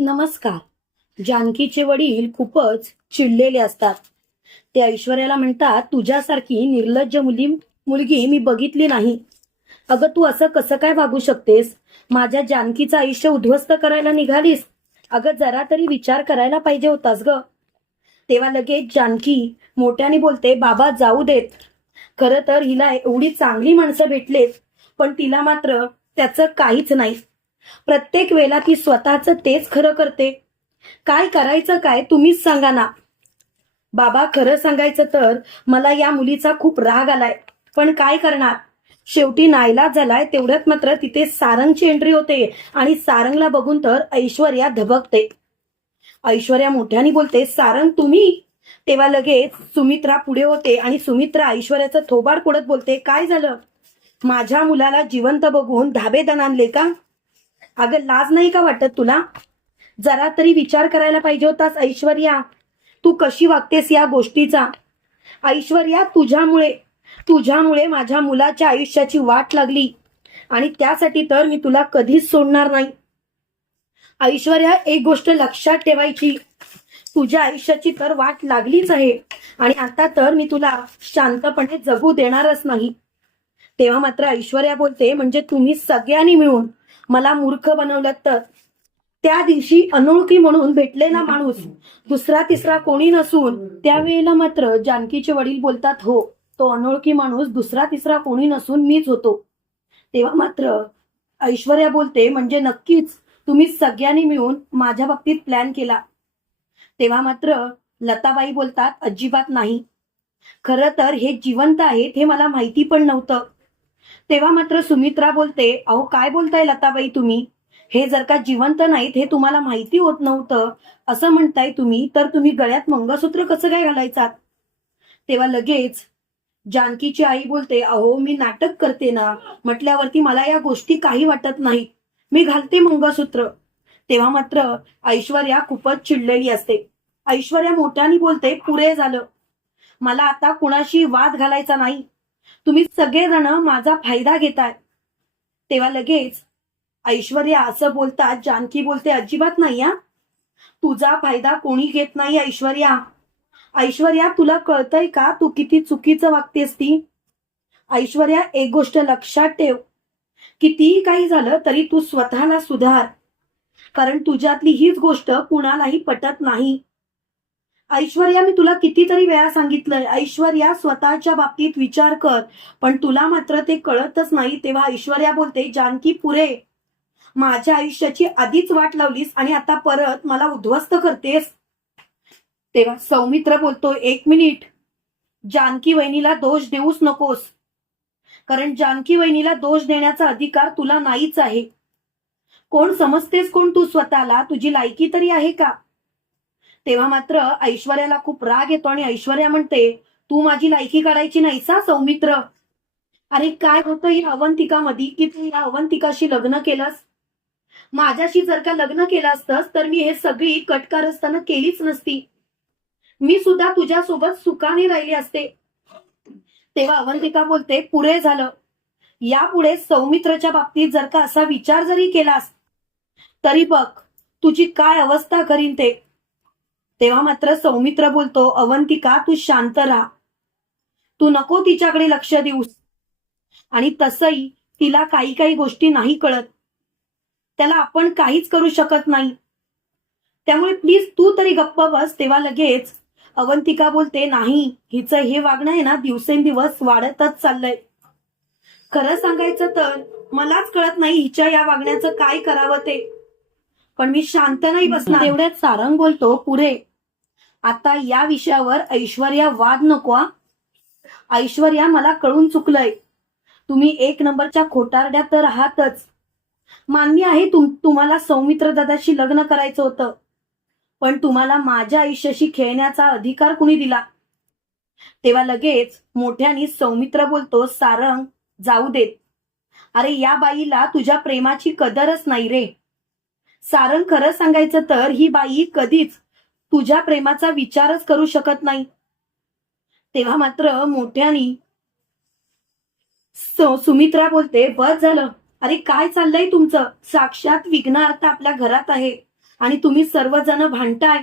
नमस्कार. जानकीचे वडील खूपच चिडलेले असतात. ते ऐश्वर्याला म्हणतात तुझ्यासारखी निर्लज्ज मुली मुलगी मी बघितली नाही. अगं तू असं कसं काय वागू शकतेस? माझ्या जानकीचं आयुष्य उद्ध्वस्त करायला निघालीस. अगं जरा तरी विचार करायला पाहिजे होतास ग. तेव्हा लगेच जानकी मोठ्याने बोलते बाबा जाऊ देत. खरं तर हिला एवढी चांगली माणसं भेटलेत पण तिला मात्र त्याचं काहीच नाही. प्रत्येक वेळेला ती स्वतःचं तेच खरं करते. काय करायचं काय तुम्हीच सांगा ना. बाबा खरं सांगायचं तर मला या मुलीचा खूप राग आलाय. पण काय करणार? शेवटी नाईलाज झालाय तेवढ्यात मात्र तिथे सारंगची एंट्री होते आणि सारंगला बघून तर ऐश्वर्या धबकते. ऐश्वर्या मोठ्याने बोलते सारंग तुम्ही? तेव्हा लगेच सुमित्रा पुढे होते आणि सुमित्रा ऐश्वर्याचं थोबाड पुढत बोलते काय झालं? माझ्या मुलाला जिवंत बघून धाबेदन आणले का? अगं लाज नाही का वाटत तुला? जरा तरी विचार करायला पाहिजे होतास ऐश्वर्या. तू कशी वागतेस या गोष्टीचा? ऐश्वर्या तुझ्यामुळे तुझ्यामुळे माझ्या मुलाच्या आयुष्याची वाट लागली. आणि त्यासाठी तर मी तुला कधीच सोडणार नाही. ऐश्वर्या एक गोष्ट लक्षात ठेवायची. तुझ्या आयुष्याची तर वाट लागलीच आहे. आणि आता तर मी तुला शांतपणे जगू देणारच नाही. तेव्हा मात्र ऐश्वर्या बोलते म्हणजे तुम्ही सगळ्यांनी मिळून मला मूर्ख बनवलं तर? त्या दिवशी अनोळखी म्हणून भेटलेला माणूस. दुसरा तिसरा कोणी नसून. त्यावेळेला मात्र जानकीचे वडील बोलतात हो तो अनोळखी माणूस दुसरा तिसरा कोणी नसून मीच होतो. तेव्हा मात्र ऐश्वर्या बोलते म्हणजे नक्कीच तुम्ही सगळ्यांनी मिळून माझ्या बाबतीत प्लॅन केला. तेव्हा मात्र लताबाई बोलतात अजिबात नाही. खरं तर हे जिवंत आहेत हे मला माहिती पण नव्हतं. तेव्हा मात्र सुमित्रा बोलते अहो काय बोलताय लताबाई तुम्ही? हे जर का जिवंत नाहीत हे तुम्हाला माहिती होत नव्हतं असं म्हणताय तुम्ही तर तुम्ही गळ्यात मंगळसूत्र कसं काय घालायचात? तेव्हा लगेच जानकीची आई बोलते अहो मी नाटक करते ना म्हटल्यावरती मला या गोष्टी काही वाटत नाही मी घालते मंगळसूत्र. तेव्हा मात्र ऐश्वर्या खूपच चिडलेली असते. ऐश्वर्या मोठ्याने बोलते पुरे झालं. मला आता कुणाशी वाद घालायचा नाही. तुम्ही सगळेजण माझा फायदा घेताय. तेव्हा लगेच ऐश्वर्या असं बोलतात जानकी बोलते अजिबात नाही हा. तुझा फायदा कोणी घेत नाही ऐश्वर्या. ऐश्वर्या तुला कळतंय का तू किती चुकीचं वागतेस ती? ऐश्वर्या एक गोष्ट लक्षात ठेव. कितीही काही झालं तरी तू स्वतःला सुधार. कारण तुझ्यातली हीच गोष्ट कुणालाही पटत नाही. ऐश्वर्या मी तुला कितीतरी वेळा सांगितलंय ऐश्वर्या स्वतःच्या बाबतीत विचार कर पण तुला मात्र ते कळतच नाही. तेव्हा ऐश्वर्या बोलते जानकी पुरे माझ्या आयुष्याची आधीच वाट लावलीस आणि आता परत मला उद्ध्वस्त करतेस. तेव्हा सौमित्र बोलतो एक मिनिट जानकी वहिनीला दोष देऊच नकोस कारण जानकी वहिनीला दोष देण्याचा अधिकार तुला नाहीच आहे. कोण समजतेस कोण तू स्वतःला? तुझी लायकी तरी आहे का? तेव्हा मात्र ऐश्वर्याला खूप राग येतो आणि ऐश्वर्या म्हणते तू माझी लायकी काढायची नाहीसा सौमित्र. अरे काय होतं या अवंतिकामध्ये की तू या अवंतिकाशी लग्न केलंस? माझ्याशी जर का लग्न केलं असतंस तर मी हे सगळी कटकार असताना केलीच नसती. मी सुद्धा तुझ्यासोबत सुखाने राहिली असते. तेव्हा अवंतिका बोलते पुरे झालं. यापुढे सौमित्रच्या बाबतीत जर का असा विचार जरी केलास तरी बघ तुझी काय अवस्था करीन ते. तेव्हा मात्र सौमित्र बोलतो अवंतिका तू शांत राहा. तू नको तिच्याकडे लक्ष देऊस. आणि तसही तिला काही काही गोष्टी नाही कळत. त्याला आपण काहीच करू शकत नाही. त्यामुळे प्लीज तू तरी गप्प बस तेव्हा लगेच अवंतिका बोलते नाही हिचं हे वागणं आहे ना दिवसेंदिवस वाढतच चाललंय. खरं सांगायचं तर मलाच कळत नाही हिच्या या वागण्याचं काय करावं ते. पण मी शांत नाही बसणार. एवढ्यात सारंग बोलतो पुरे आता या विषयावर ऐश्वर्या वाद नको ऐश्वर्या मला कळून चुकलंय. तुम्ही एक नंबरच्या खोटारड्या तर आहातच मान्य आहे तुम तुम्हाला सौमित्र दादाशी लग्न करायचं होतं. पण तुम्हाला माझ्या आयुष्याशी खेळण्याचा अधिकार कुणी दिला? तेव्हा लगेच मोठ्यानी सौमित्र बोलतो सारंग जाऊ देत अरे या बाईला तुझ्या प्रेमाची कदरच नाही रे. सारंग खरं सांगायचं तर ही बाई कधीच तुझ्या प्रेमाचा विचारच करू शकत नाही. तेव्हा मात्र मोठ्यानी सुमित्रा बोलते बस झालं. अरे काय चाललंय तुमचं? साक्षात विघ्नार्थ आपल्या घरात आहे आणि तुम्ही सर्वजण भांडताय.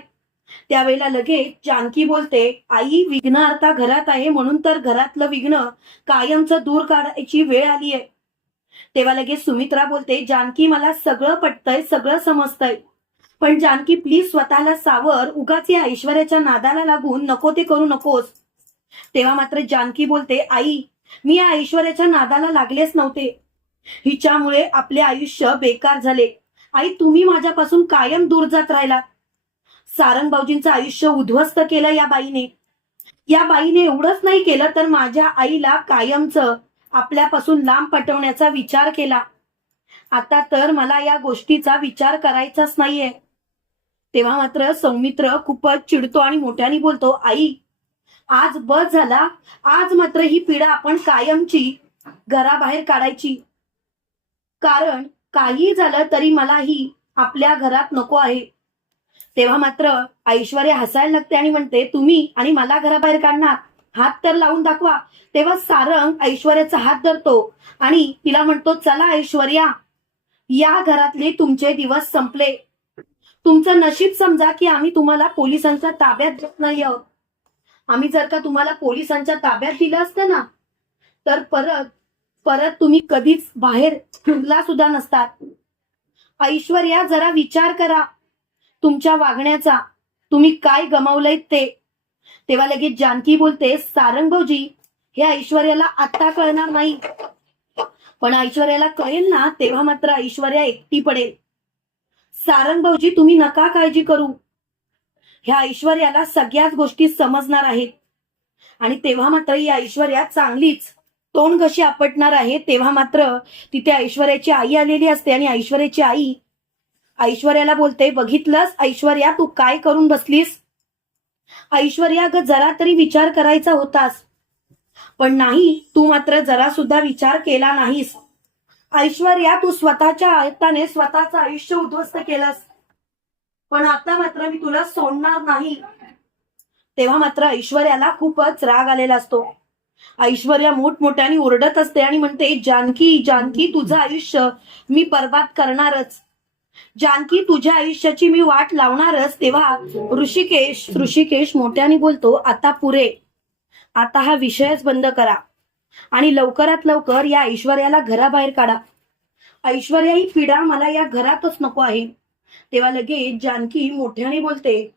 त्यावेळेला लगेच जानकी बोलते आई विघ्न घरात आहे म्हणून तर घरातलं विघ्न कायमचं दूर काढायची वेळ आली आहे तेव्हा लगेच सुमित्रा बोलते जानकी मला सगळं पटतंय सगळं समजतंय. पण जानकी प्लीज स्वतःला सावर उगाच या ऐश्वर्याच्या नादाला लागून नको ते करू नकोस. तेव्हा मात्र जानकी बोलते आई मी या ऐश्वर्याच्या नादाला लागलेच नव्हते. हिच्यामुळे आपले आयुष्य बेकार झाले. आई तुम्ही माझ्यापासून कायम दूर जात राहिला. सारंग भाऊजींचं आयुष्य उद्ध्वस्त केलं या बाईने. या बाईने एवढंच नाही केलं तर माझ्या आईला कायमचं आपल्यापासून लांब पटवण्याचा विचार केला. आता तर मला या गोष्टीचा विचार करायचाच नाहीये. तेव्हा मात्र सौमित्र खूपच चिडतो आणि मोठ्याने बोलतो आई आज बस झाला. आज मात्र ही पिढा आपण कायमची घराबाहेर काढायची. कारण काही झालं तरी मलाही आपल्या घरात नको आहे. तेव्हा मात्र ऐश्वर्या हसायला लागते आणि म्हणते तुम्ही आणि मला घराबाहेर काढणार. हात तर लावून दाखवा. तेव्हा सारंग ऐश्वर्याचा हात धरतो आणि तिला म्हणतो चला ऐश्वर्या या घरातले तुमचे दिवस संपले. तुमचं नशीब समजा की आम्ही तुम्हाला पोलिसांच्या ताब्यात देत नाही आहोत. आम्ही जर का तुम्हाला पोलिसांच्या ताब्यात दिलं असतं ना तर परत परत तुम्ही कधीच बाहेर फिरला सुद्धा नसतात. ऐश्वर्या जरा विचार करा. तुमच्या वागण्याचा तुम्ही काय गमावलंय ते? तेव्हा लगेच जानकी बोलते सारंग भाऊजी हे ऐश्वर्याला आता कळणार नाही. पण ऐश्वर्याला कळेल ना तेव्हा मात्र ऐश्वर्या एकटी पडेल. सारंग भाऊजी तुम्ही नका काळजी करू. ह्या ऐश्वर्याला सगळ्याच गोष्टी समजणार आहेत. आणि तेव्हा मात्र ही ऐश्वर्या चांगलीच तोंड कशी आपटणार आहे तेव्हा मात्र तिथे ऐश्वर्याची आई आलेली असते आणि ऐश्वर्याची आई ऐश्वर्याला बोलते बघितलंस ऐश्वर्या तू काय करून बसलीस? ऐश्वर्या ग जरा तरी विचार करायचा होतास. पण नाही तू मात्र जरा सुद्धा विचार केला नाहीस. ऐश्वर्या तू स्वतःच्या आयत्ताने स्वतःचं आयुष्य उद्ध्वस्त केलंस. पण आता मात्र मी तुला सोडणार नाही. तेव्हा मात्र ऐश्वर्याला खूपच राग आलेला असतो. ऐश्वर्या मोठमोठ्याने ओरडत असते आणि म्हणते जानकी जानकी तुझं आयुष्य मी बर्बाद करणारच. जानकी तुझ्या आयुष्याची मी वाट लावणारच. तेव्हा ऋषिकेश ऋषिकेश मोठ्याने बोलतो आता पुरे. आता हा विषयच बंद करा. आणि लवकरात लवकर या ऐश्वर्याला घराबाहेर काढा. ऐश्वर्या ही पिढा मला या घरातच नको आहे. तेव्हा लगेच जानकी मोठ्याने बोलते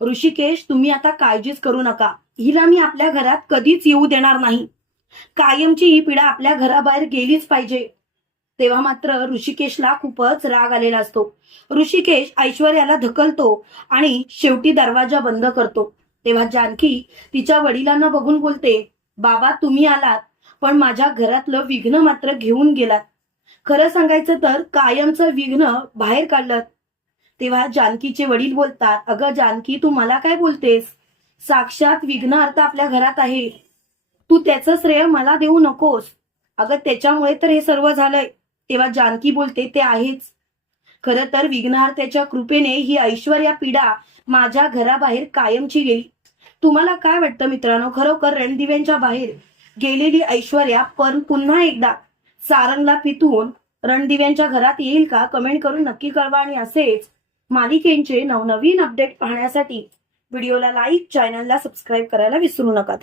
ऋषिकेश तुम्ही आता काळजीच करू नका. हिला मी आपल्या घरात कधीच येऊ देणार नाही. कायमची ही पिढा आपल्या घराबाहेर गेलीच पाहिजे. तेव्हा मात्र ऋषिकेशला खूपच राग आलेला असतो. ऋषिकेश ऐश्वर्याला धकलतो आणि शेवटी दरवाजा बंद करतो. तेव्हा जानकी तिच्या वडिलांना बघून बोलते बाबा तुम्ही आलात पण माझ्या घरातलं विघ्न मात्र घेऊन गेलात. खरं सांगायचं तर कायमचं विघ्न बाहेर काढलं तेव्हा जानकीचे वडील बोलतात अगं जानकी तू मला काय बोलतेस? साक्षात विघ्न अर्थ आपल्या घरात आहे. तू त्याचं श्रेय मला देऊ नकोस. अगं त्याच्यामुळे तर हे सर्व झालंय. तेव्हा जानकी बोलते ते आहेच. खरं तर विघ्नहर्त्याच्या कृपेने ही ऐश्वर्या पिढा माझ्या घराबाहेर कायमची गेली. तुम्हाला काय वाटतं मित्रांनो? खरोखर रणदिव्यांच्या बाहेर गेलेली ऐश्वर्या पण पुन्हा एकदा सारंगला पितून रणदिव्यांच्या घरात येईल का? कमेंट करून नक्की कळवा. आणि असेच मालिकेंचे नवनवीन अपडेट पाहण्यासाठी व्हिडिओला लाईक चॅनलला सबस्क्राईब करायला विसरू नका.